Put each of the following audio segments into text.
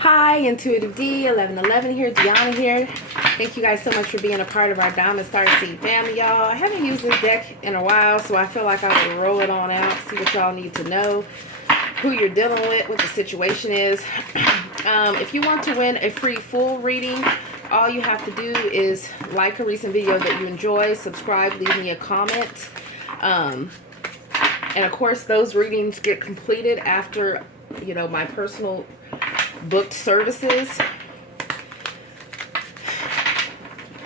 Hi, Intuitive D, 1111 here, Dionna here. Thank you guys so much for being a part of our Diamond Star Seed family, y'all. I haven't used this deck in a while, so I feel like I would roll it on out, see what y'all need to know, who you're dealing with, what the situation is. If you want to win a free full reading, all you have to do is like a recent video that you enjoy, subscribe, leave me a comment. And of course, those readings get completed after, you know, my personal booked services.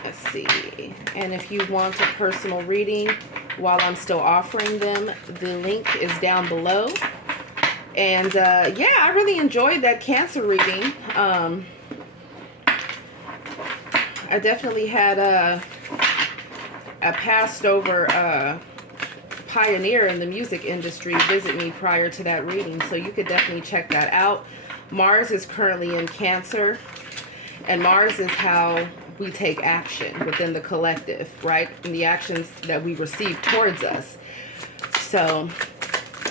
Let's see. And if you want a personal reading while I'm still offering them, the link is down below. And yeah, I really enjoyed that Cancer reading. I definitely had a passed over pioneer in the music industry visit me prior to that reading, so you could definitely check that out. Mars is currently in Cancer, and Mars is how we take action within the collective, right? And the actions that we receive towards us. So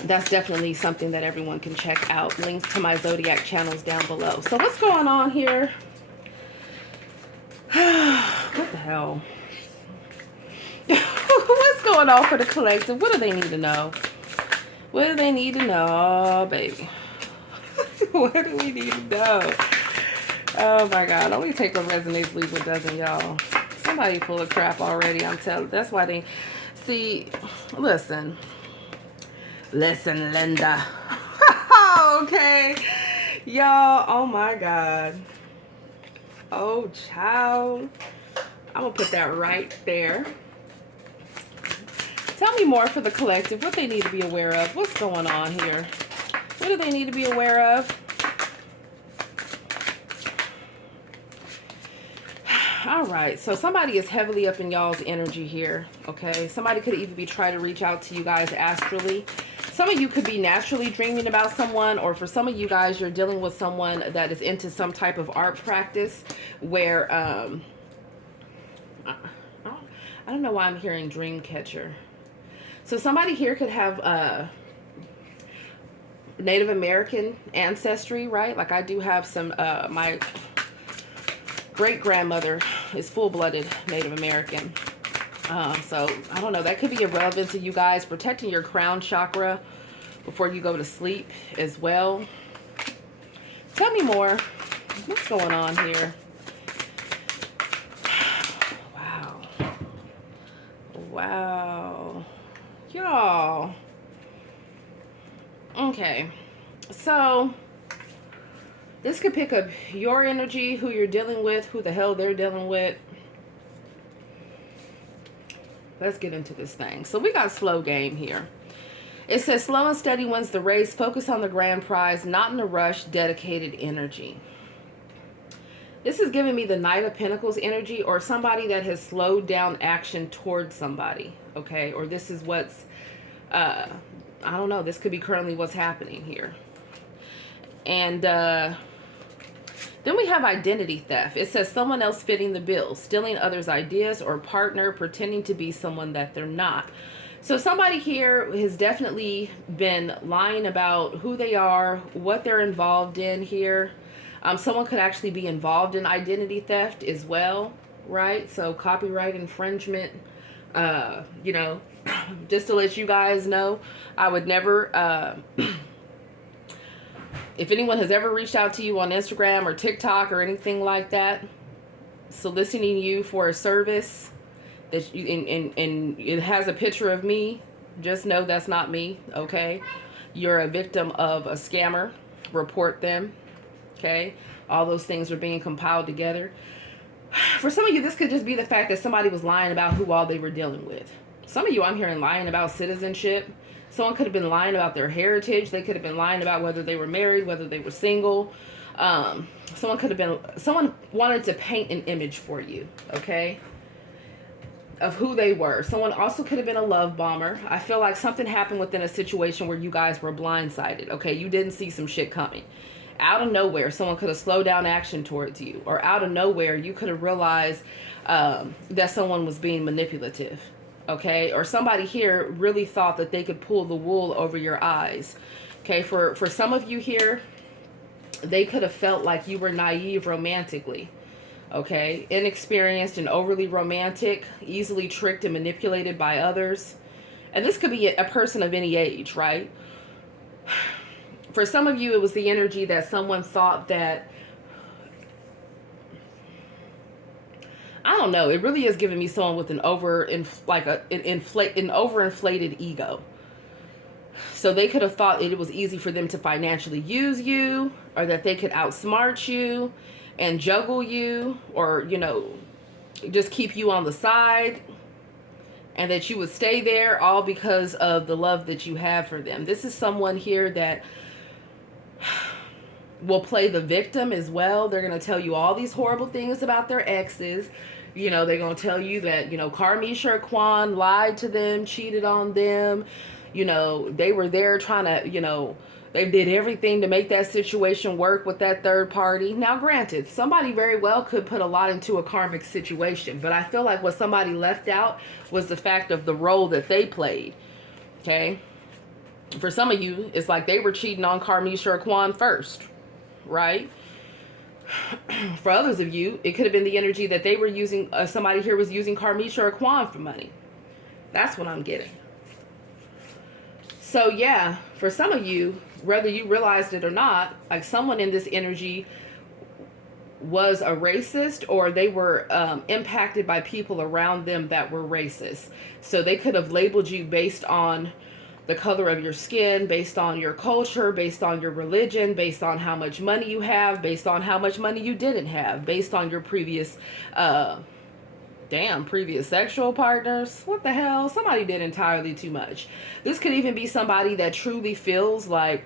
that's definitely something that everyone can check out. Links to my Zodiac channels down below. So what's going on here? What the hell? What's going on for the collective? What do they need to know? What do they need to know? Oh, baby. What do we need to know? Oh my God. Only take what resonates, leave what doesn't, y'all. Somebody full of crap already, I'm telling you. That's why they... See, listen. Listen, Linda. Okay. Y'all, oh my God. Oh, child. I'm going to put that right there. Tell me more for the collective. What they need to be aware of. What's going on here? What do they need to be aware of? All right. So somebody is heavily up in y'all's energy here. Okay. Somebody could even be trying to reach out to you guys astrally. Some of you could be naturally dreaming about someone, or for some of you guys, you're dealing with someone that is into some type of art practice where, I don't know why I'm hearing dream catcher. So somebody here could have Native American ancestry, right? Like I do have some, my great-grandmother is full-blooded Native American. So, I don't know. That could be irrelevant to you guys. Protecting your crown chakra before you go to sleep as well. Tell me more. What's going on here? Wow. Wow. Y'all. Okay. So, this could pick up your energy, who you're dealing with, who the hell they're dealing with. Let's get into this thing. So we got slow game here. It says slow and steady wins the race. Focus on the grand prize, not in a rush, dedicated energy. This is giving me the Knight of Pentacles energy, or somebody that has slowed down action towards somebody. Okay. Or this is what's, I don't know. This could be currently what's happening here. And, then we have identity theft. It says someone else fitting the bill, stealing others' ideas, or partner pretending to be someone that they're not. So somebody here has definitely been lying about who they are, what they're involved in here. Someone could actually be involved in identity theft as well, right? So copyright infringement, you know, just to let you guys know, I would never... If anyone has ever reached out to you on Instagram or TikTok or anything like that, soliciting you for a service that you, and it has a picture of me, just know that's not me, okay? You're a victim of a scammer. Report them, okay? All those things are being compiled together. For some of you, this could just be the fact that somebody was lying about who all they were dealing with. Some of you, I'm hearing lying about citizenship. Someone could have been lying about their heritage. They could have been lying about whether they were married, whether they were single. Someone could have been, someone wanted to paint an image for you, okay, of who they were. Someone also could have been a love bomber. I feel like something happened within a situation where you guys were blindsided, okay? You didn't see some shit coming. Out of nowhere, someone could have slowed down action towards you. Or out of nowhere, you could have realized that someone was being manipulative. Okay, or somebody here really thought that they could pull the wool over your eyes. Okay, for some of you here, They could have felt like you were naive romantically. Okay, inexperienced and overly romantic, easily tricked and manipulated by others. And this could be a person of any age, right? For some of you, it was the energy that someone thought that, I don't know, it really is giving me someone with an overinflated ego. So they could have thought it was easy for them to financially use you, or that they could outsmart you and juggle you, or, you know, just keep you on the side, and that you would stay there all because of the love that you have for them. This is someone here that will play the victim as well. They're going to tell you all these horrible things about their exes. You know, they're going to tell you that, you know, Carmisha or Quan lied to them, cheated on them. You know, they were there trying to, you know, they did everything to make that situation work with that third party. Now, granted, somebody very well could put a lot into a karmic situation, but I feel like what somebody left out was the fact of the role that they played. Okay? For some of you, it's like they were cheating on Carmisha or Quan first, right? For others of you, it could have been the energy that they were using, somebody here was using Carmisha or Quan for money. That's what I'm getting. So yeah, for some of you, whether you realized it or not, like someone in this energy was a racist, or they were impacted by people around them that were racist. So they could have labeled you based on the color of your skin, based on your culture, based on your religion, based on how much money you have, based on how much money you didn't have, based on your previous previous sexual partners. What the hell? Somebody did entirely too much. This could even be somebody that truly feels like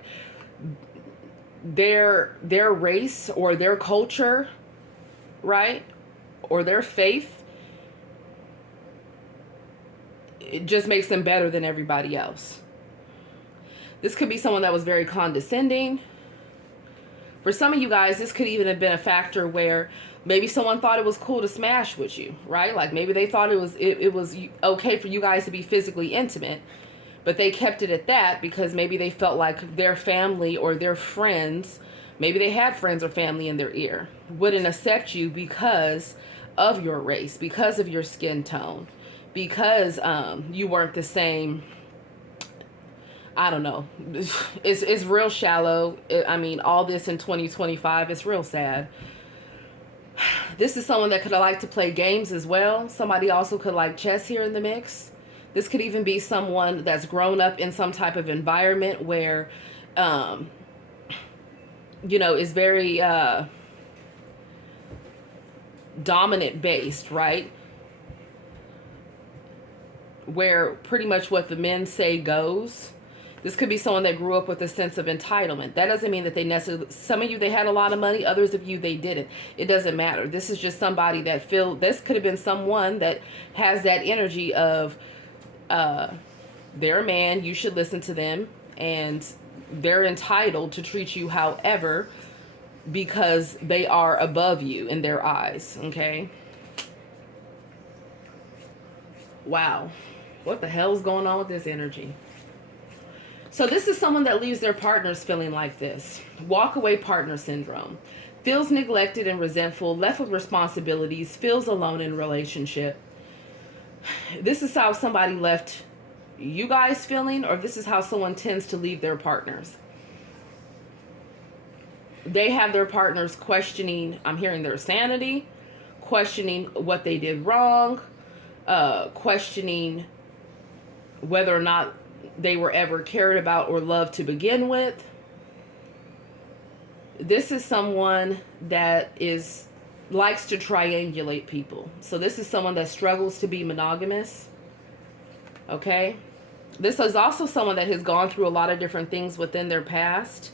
their race or their culture, right? Or their faith, it just makes them better than everybody else. This could be someone that was very condescending. For some of you guys, this could even have been a factor where maybe someone thought it was cool to smash with you, right? Like maybe they thought it was okay for you guys to be physically intimate, but they kept it at that because maybe they felt like their family or their friends, maybe they had friends or family in their ear, wouldn't accept you because of your race, because of your skin tone, because you weren't the same. I don't know. It's real shallow. I mean, all this in 2025, it's real sad. This is someone that could like to play games as well. Somebody also could like chess here in the mix. This could even be someone that's grown up in some type of environment where, you know, is very dominant based, right? Where pretty much what the men say goes. This could be someone that grew up with a sense of entitlement. That doesn't mean that they necessarily, some of you, they had a lot of money. Others of you, they didn't. It doesn't matter. This is just somebody that this could have been someone that has that energy of, they're a man, you should listen to them, and they're entitled to treat you however, because they are above you in their eyes, okay? Wow. What the hell's going on with this energy? So this is someone that leaves their partners feeling like this. Walk-away partner syndrome. Feels neglected and resentful, left with responsibilities, feels alone in relationship. This is how somebody left you guys feeling, or this is how someone tends to leave their partners. They have their partners questioning, I'm hearing their sanity, questioning what they did wrong, questioning whether or not they were ever cared about or loved to begin with. This is someone that likes to triangulate people. So this is someone that struggles to be monogamous. Okay? This is also someone that has gone through a lot of different things within their past.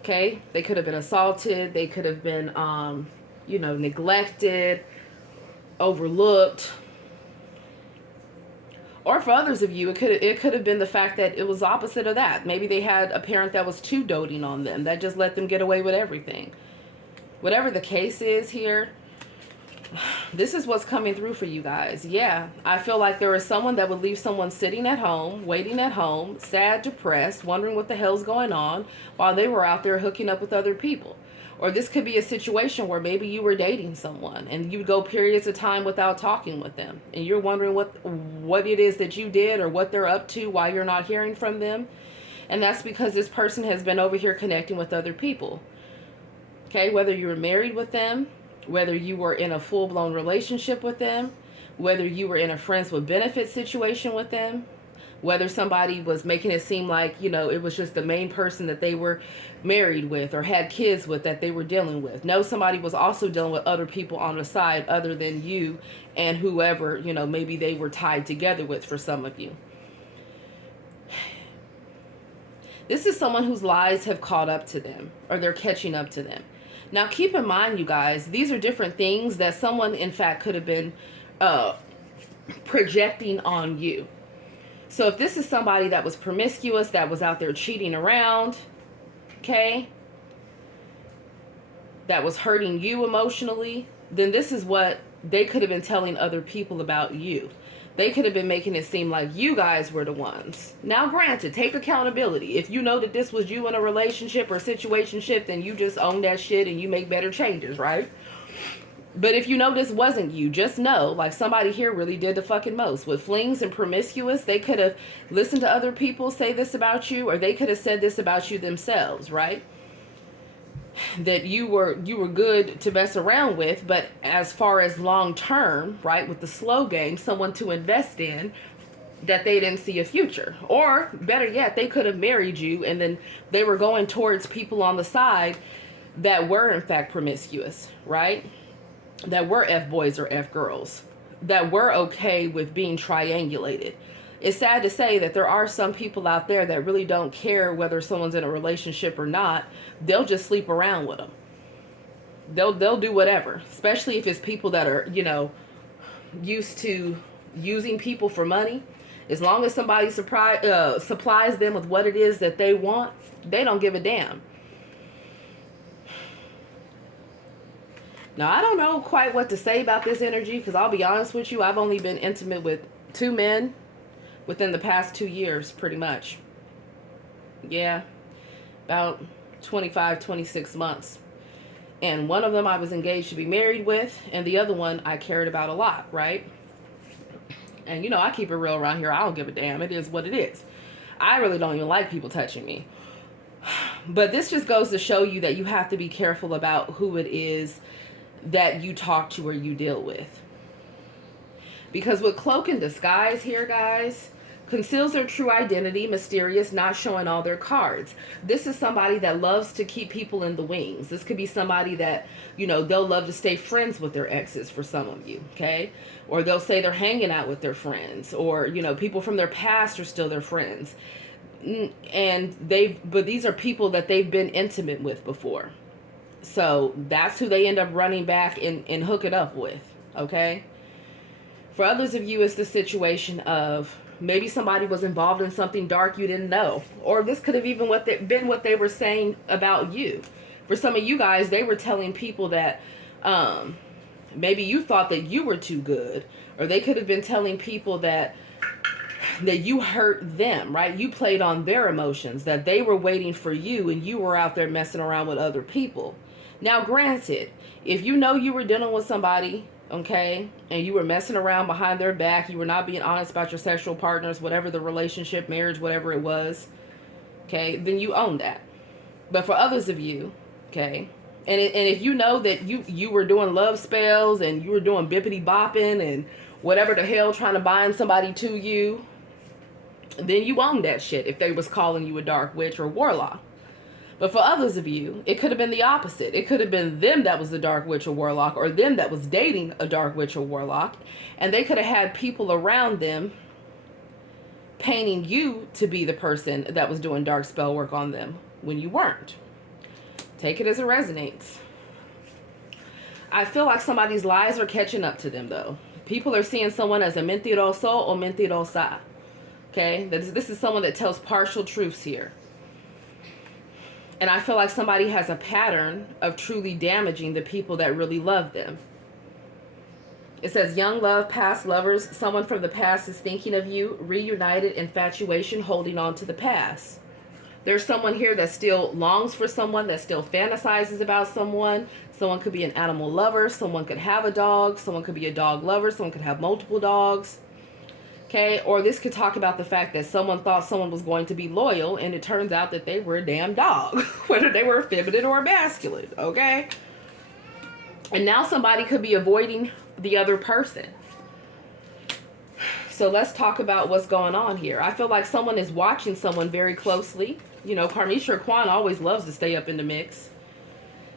Okay? They could have been assaulted. They could have been, you know, neglected, overlooked. Or for others of you, it could have been the fact that it was opposite of that. Maybe they had a parent that was too doting on them, that just let them get away with everything. Whatever the case is here, This is what's coming through for you guys. Yeah, I feel like there is someone that would leave someone sitting at home, waiting at home, sad, depressed, wondering what the hell's going on while they were out there hooking up with other people. Or this could be a situation where maybe you were dating someone and you go periods of time without talking with them, and you're wondering what it is that you did or what they're up to, why you're not hearing from them. And that's because this person has been over here connecting with other people. Okay, whether you were married with them, whether you were in a full-blown relationship with them, whether you were in a friends with benefits situation with them, whether somebody was making it seem like, you know, it was just the main person that they were married with or had kids with that they were dealing with. No, somebody was also dealing with other people on the side other than you and whoever, you know, maybe they were tied together with for some of you. This is someone whose lies have caught up to them, or they're catching up to them. Now, keep in mind, you guys, these are different things that someone, in fact, could have been projecting on you. So if this is somebody that was promiscuous, that was out there cheating around, okay, that was hurting you emotionally, then this is what they could have been telling other people about you. They could have been making it seem like you guys were the ones. Now, granted, take accountability. If you know that this was you in a relationship or situationship, then you just own that shit and you make better changes, right? But if you know this wasn't you, just know, like, somebody here really did the fucking most. With flings and promiscuous, they could have listened to other people say this about you, or they could have said this about you themselves, right? That you were good to mess around with, but as far as long term, right, with the slow game, someone to invest in, that they didn't see a future. Or better yet, they could have married you and then they were going towards people on the side that were in fact promiscuous, right? That were F-boys or F-girls, that were okay with being triangulated. It's sad to say that there are some people out there that really don't care whether someone's in a relationship or not. They'll just sleep around with them. They'll do whatever, especially if it's people that are, you know, used to using people for money. As long as somebody supplies them with what it is that they want, they don't give a damn. Now, I don't know quite what to say about this energy, because I'll be honest with you, I've only been intimate with 2 men within the past 2 years, pretty much. Yeah, about 25, 26 months. And one of them I was engaged to be married with, and the other one I cared about a lot, right? And, you know, I keep it real around here. I don't give a damn. It is what it is. I really don't even like people touching me. But this just goes to show you that you have to be careful about who it is that you talk to or you deal with. Because with cloak and disguise here, guys, conceals their true identity, mysterious, not showing all their cards. This is somebody that loves to keep people in the wings. This could be somebody that, you know, they'll love to stay friends with their exes for some of you, okay? Or they'll say they're hanging out with their friends, or, you know, people from their past are still their friends. And but these are people that they've been intimate with before. So that's who they end up running back and hooking up with, okay? For others of you, it's the situation of maybe somebody was involved in something dark you didn't know. Or this could have even been what they were saying about you. For some of you guys, they were telling people that maybe you thought that you were too good. Or they could have been telling people that you hurt them, right? You played on their emotions, that they were waiting for you and you were out there messing around with other people. Now, granted, if you know you were dealing with somebody, okay, and you were messing around behind their back, you were not being honest about your sexual partners, whatever the relationship, marriage, whatever it was, okay, then you own that. But for others of you, okay, and if you know that you were doing love spells and you were doing bippity bopping and whatever the hell trying to bind somebody to you, then you own that shit if they was calling you a dark witch or warlock. But for others of you, it could have been the opposite. It could have been them that was the dark witch or warlock, or them that was dating a dark witch or warlock, and they could have had people around them painting you to be the person that was doing dark spell work on them when you weren't. Take it as it resonates. I feel like somebody's lies are catching up to them, though. People are seeing someone as a mentiroso or mentirosa. Okay? This is someone that tells partial truths here. And I feel like somebody has a pattern of truly damaging the people that really love them. It says, young love, past lovers. Someone from the past is thinking of you. Reunited infatuation, holding on to the past. There's someone here that still longs for someone, that still fantasizes about someone. Someone could be an animal lover. Someone could have a dog. Someone could be a dog lover. Someone could have multiple dogs. Okay, or this could talk about the fact that someone thought someone was going to be loyal, and it turns out that they were a damn dog, whether they were feminine or masculine, okay? And now somebody could be avoiding the other person. So let's talk about what's going on here. I feel like someone is watching someone very closely. You know, Karmisha or Quan always loves to stay up in the mix.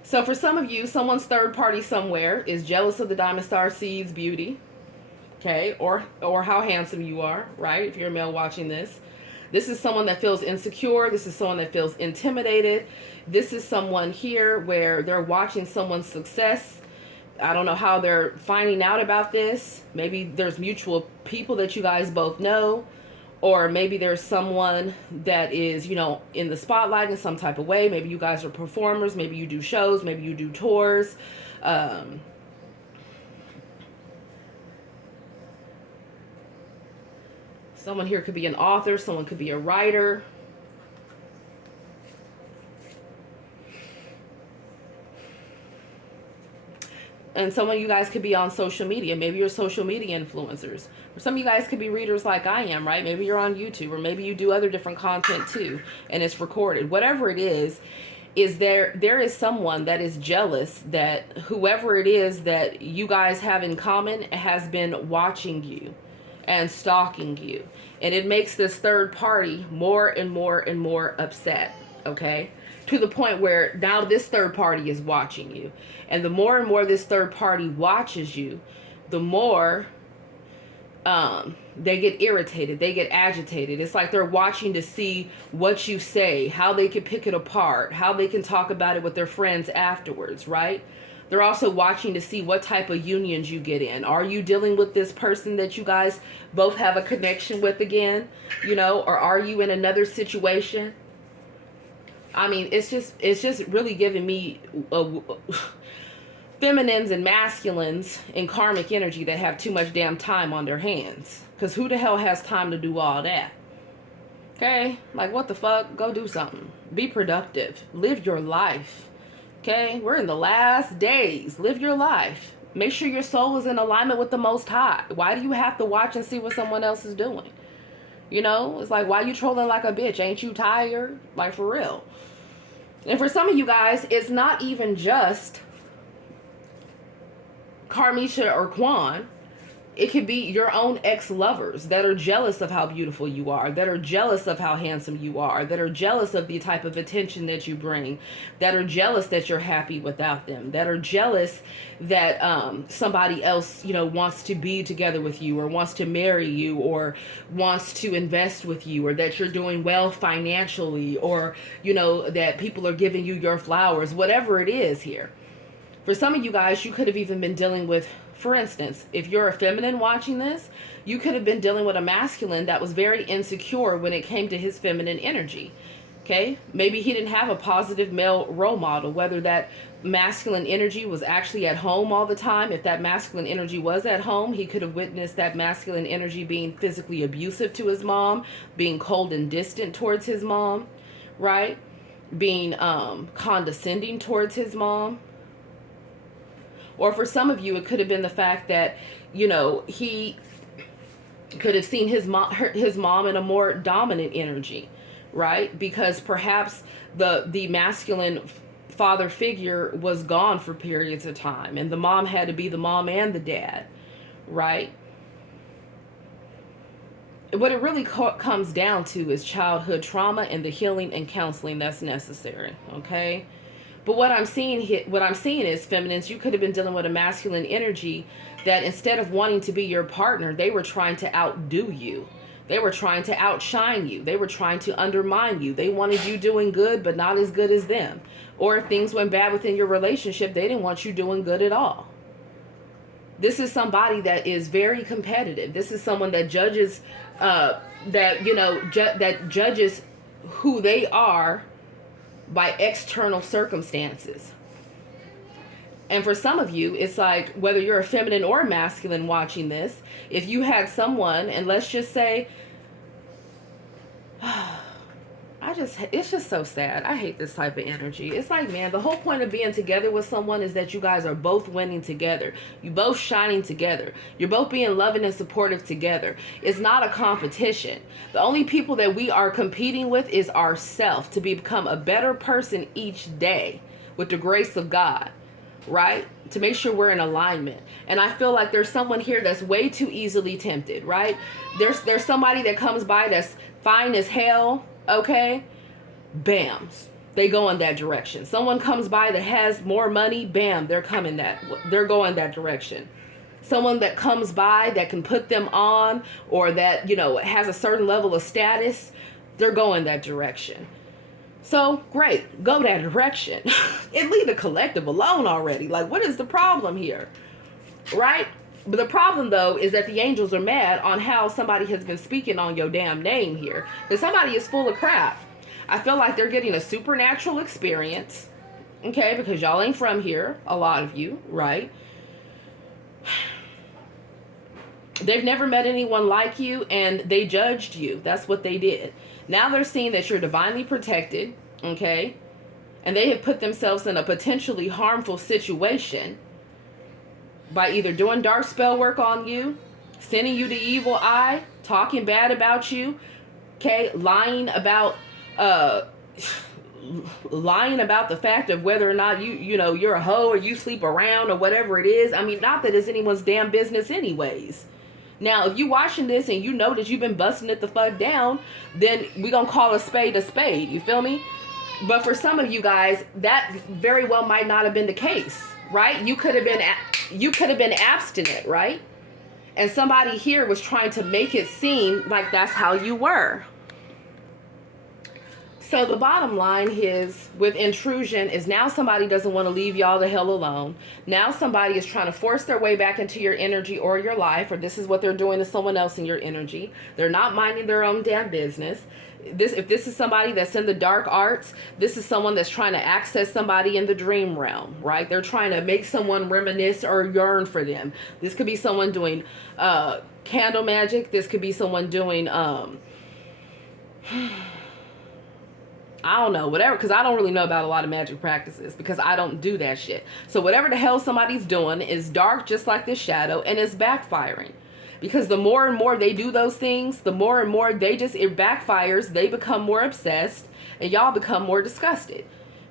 So for some of you, someone's third party somewhere is jealous of the Diamond Star Seed's beauty. Okay, or how handsome you are, right? If you're a male watching this. This is someone that feels insecure. This is someone that feels intimidated. This is someone here where they're watching someone's success. I don't know how they're finding out about this. Maybe there's mutual people that you guys both know. Or maybe there's someone that is, you know, in the spotlight in some type of way. Maybe you guys are performers. Maybe you do shows. Maybe you do tours. Someone here could be an author. Someone could be a writer. And some of you guys could be on social media. Maybe you're social media influencers. Or some of you guys could be readers like I am, right? Maybe you're on YouTube, or maybe you do other different content too, and it's recorded. Whatever it is there is someone that is jealous that whoever it is that you guys have in common has been watching you and stalking you. And it makes this third party more and more and more upset, okay? To the point where now this third party is watching you. And the more and more this third party watches you, the more they get irritated, they get agitated. It's like they're watching to see what you say, how they can pick it apart, how they can talk about it with their friends afterwards, right? They're also watching to see what type of unions you get in. Are you dealing with this person that you guys both have a connection with again? You know, or are you in another situation? I mean, it's just really giving me feminines and masculines in karmic energy that have too much damn time on their hands. Because who the hell has time to do all that? Okay? Like, what the fuck? Go do something. Be productive. Live your life. Okay? We're in the last days. Live your life. Make sure your soul is in alignment with the Most High. Why do you have to watch and see what someone else is doing? You know? It's like, why you trolling like a bitch? Ain't you tired? Like, for real. And for some of you guys, it's not even just Karmisha or Quan. It could be your own ex-lovers that are jealous of how beautiful you are, that are jealous of how handsome you are, that are jealous of the type of attention that you bring, that are jealous that you're happy without them, that are jealous that somebody else, you know, wants to be together with you, or wants to marry you, or wants to invest with you, or that you're doing well financially, or, you know, that people are giving you your flowers, whatever it is here. For some of you guys, you could have even been dealing with, for instance, if you're a feminine watching this, you could have been dealing with a masculine that was very insecure when it came to his feminine energy. Okay? Maybe he didn't have a positive male role model, whether that masculine energy was actually at home all the time. If that masculine energy was at home, he could have witnessed that masculine energy being physically abusive to his mom, being cold and distant towards his mom, right? Being condescending towards his mom. Or for some of you, it could have been the fact that, you know, he could have seen his mom in a more dominant energy, right? Because perhaps the masculine father figure was gone for periods of time, and the mom had to be the mom and the dad, right? What it really comes down to is childhood trauma and the healing and counseling that's necessary, okay? But what I'm seeing is, feminines, you could have been dealing with a masculine energy that instead of wanting to be your partner, they were trying to outdo you. They were trying to outshine you. They were trying to undermine you. They wanted you doing good, but not as good as them. Or if things went bad within your relationship, they didn't want you doing good at all. This is somebody that is very competitive. This is someone that judges, that judges who they are by external circumstances. And for some of you, it's like, whether you're a feminine or a masculine watching this, if you had someone, and let's just say, it's just so sad. I hate this type of energy. It's like, man, the whole point of being together with someone is that you guys are both winning together. You both shining together. You're both being loving and supportive together. It's not a competition. The only people that we are competing with is ourselves, to become a better person each day with the grace of God, right? To make sure we're in alignment. And I feel like there's someone here that's way too easily tempted, right? There's somebody that comes by that's fine as hell, okay, bams, they go in that direction. Someone comes by that has more money, bam, they're going that direction. Someone that comes by that can put them on, or that, you know, has a certain level of status, they're going that direction. So great, go that direction. And leave the collective alone already. Like, what is the problem here, right? But the problem, though, is that the angels are mad on how somebody has been speaking on your damn name here. Because somebody is full of crap. I feel like they're getting a supernatural experience, okay? Because y'all ain't from here, a lot of you, right? They've never met anyone like you, and they judged you. That's what they did. Now they're seeing that you're divinely protected, okay? And they have put themselves in a potentially harmful situation by either doing dark spell work on you, sending you the evil eye, talking bad about you, okay, lying about the fact of whether or not you know, you're a hoe, or you sleep around, or whatever it is. I mean, not that it's anyone's damn business anyways. Now, if you watching this and you know that you've been busting it the fuck down, then we gonna call a spade, you feel me? But for some of you guys, that very well might not have been the case, right? You could have been abstinent, right? And somebody here was trying to make it seem like that's how you were. So the bottom line is, with intrusion, is now somebody doesn't want to leave y'all the hell alone. Now somebody is trying to force their way back into your energy or your life, or this is what they're doing to someone else in your energy. They're not minding their own damn business. If this is somebody that's in the dark arts, this is someone that's trying to access somebody in the dream realm, right? They're trying to make someone reminisce or yearn for them. This could be someone doing candle magic. This could be someone doing I don't know, whatever, because I don't really know about a lot of magic practices, because I don't do that shit. So whatever the hell somebody's doing is dark, just like this shadow, and it's backfiring. Because the more and more they do those things, the more and more it backfires, they become more obsessed, and y'all become more disgusted,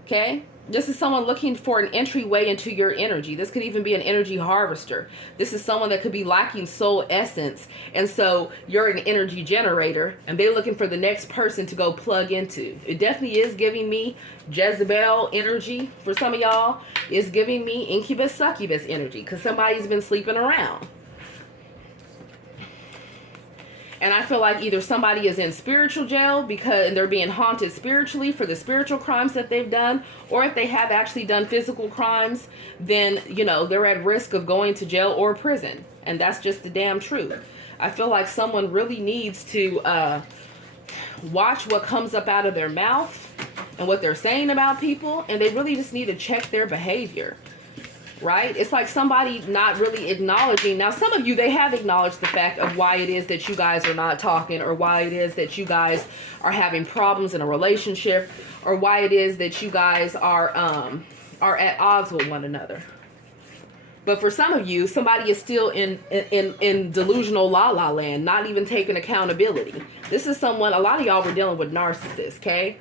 okay? This is someone looking for an entryway into your energy. This could even be an energy harvester. This is someone that could be lacking soul essence. And so you're an energy generator, and they're looking for the next person to go plug into. It definitely is giving me Jezebel energy for some of y'all. It's giving me incubus, succubus energy, because somebody's been sleeping around. And I feel like either somebody is in spiritual jail because they're being haunted spiritually for the spiritual crimes that they've done, or if they have actually done physical crimes, then, you know, they're at risk of going to jail or prison. And that's just the damn truth. I feel like someone really needs to watch what comes up out of their mouth and what they're saying about people, and they really just need to check their behavior. Right? It's like somebody not really acknowledging. Now, some of you, they have acknowledged the fact of why it is that you guys are not talking, or why it is that you guys are having problems in a relationship, or why it is that you guys are at odds with one another. But for some of you, somebody is still in delusional la-la land, not even taking accountability. This is someone, a lot of y'all were dealing with narcissists, okay?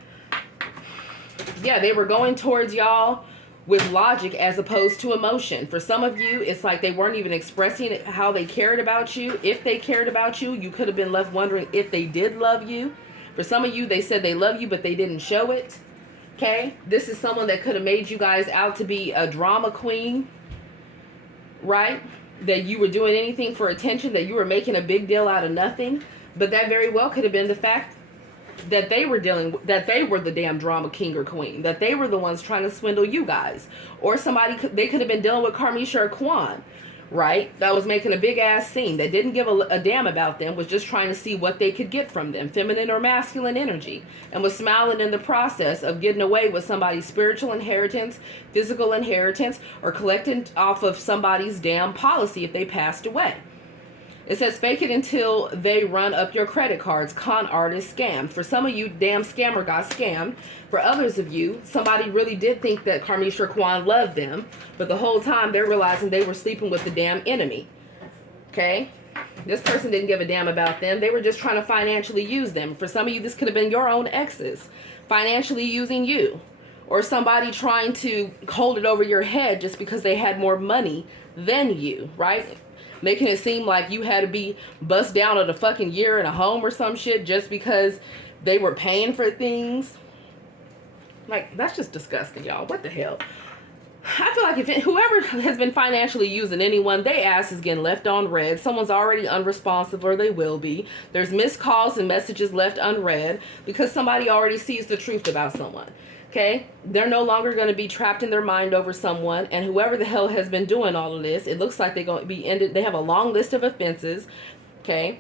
Yeah, they were going towards y'all with logic as opposed to emotion. For some of you, it's like they weren't even expressing how they cared about you. If they cared about you, you could have been left wondering if they did love you. For some of you, they said they love you, but they didn't show it. Okay? This is someone that could have made you guys out to be a drama queen. Right? That you were doing anything for attention, that you were making a big deal out of nothing. But that very well could have been the fact that they were the damn drama king or queen, that they were the ones trying to swindle you guys. Or somebody, they could have been dealing with Carmisha or Quan, right? That was making a big ass scene, that didn't give a damn about them, was just trying to see what they could get from them, feminine or masculine energy, and was smiling in the process of getting away with somebody's spiritual inheritance, physical inheritance, or collecting off of somebody's damn policy if they passed away. It says, fake it until they run up your credit cards. Con artist scammed. For some of you, damn scammer got scammed. For others of you, somebody really did think that Carmisha Kwan loved them, but the whole time they're realizing they were sleeping with the damn enemy. Okay? This person didn't give a damn about them. They were just trying to financially use them. For some of you, this could have been your own exes financially using you. Or somebody trying to hold it over your head just because they had more money than you, right? Making it seem like you had to be bust down at a fucking year in a home or some shit just because they were paying for things. Like, that's just disgusting, y'all. What the hell? I feel like if whoever has been financially using anyone, they ass is getting left on red. Someone's already unresponsive, or they will be. There's missed calls and messages left unread because somebody already sees the truth about someone. Okay, they're no longer going to be trapped in their mind over someone, and whoever the hell has been doing all of this, it looks like they're going to be ended. They have a long list of offenses. Okay,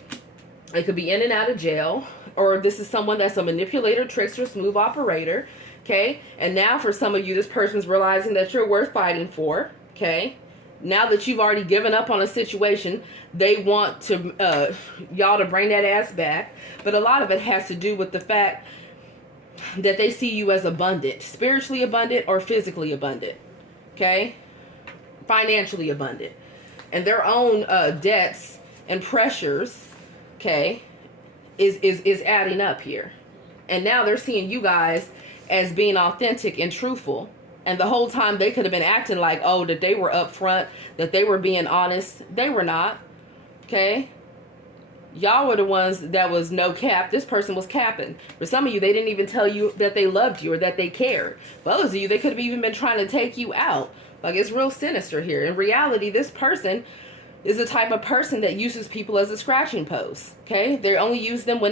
they could be in and out of jail, or this is someone that's a manipulator, trickster, smooth operator. Okay, and now for some of you, this person's realizing that you're worth fighting for. Okay, now that you've already given up on a situation, they want to y'all to bring that ass back. But a lot of it has to do with the fact that they see you as abundant, spiritually abundant or physically abundant, okay, financially abundant, and their own debts and pressures, okay, is adding up here. And now they're seeing you guys as being authentic and truthful, and the whole time they could have been acting like, oh, that they were upfront, that they were being honest. They were not. Okay, y'all were the ones that was no cap. This person was capping. For some of you, they didn't even tell you that they loved you or that they cared. For others of you, they could have even been trying to take you out. Like, it's real sinister here. In reality, this person is the type of person that uses people as a scratching post. Okay, they only use them when it's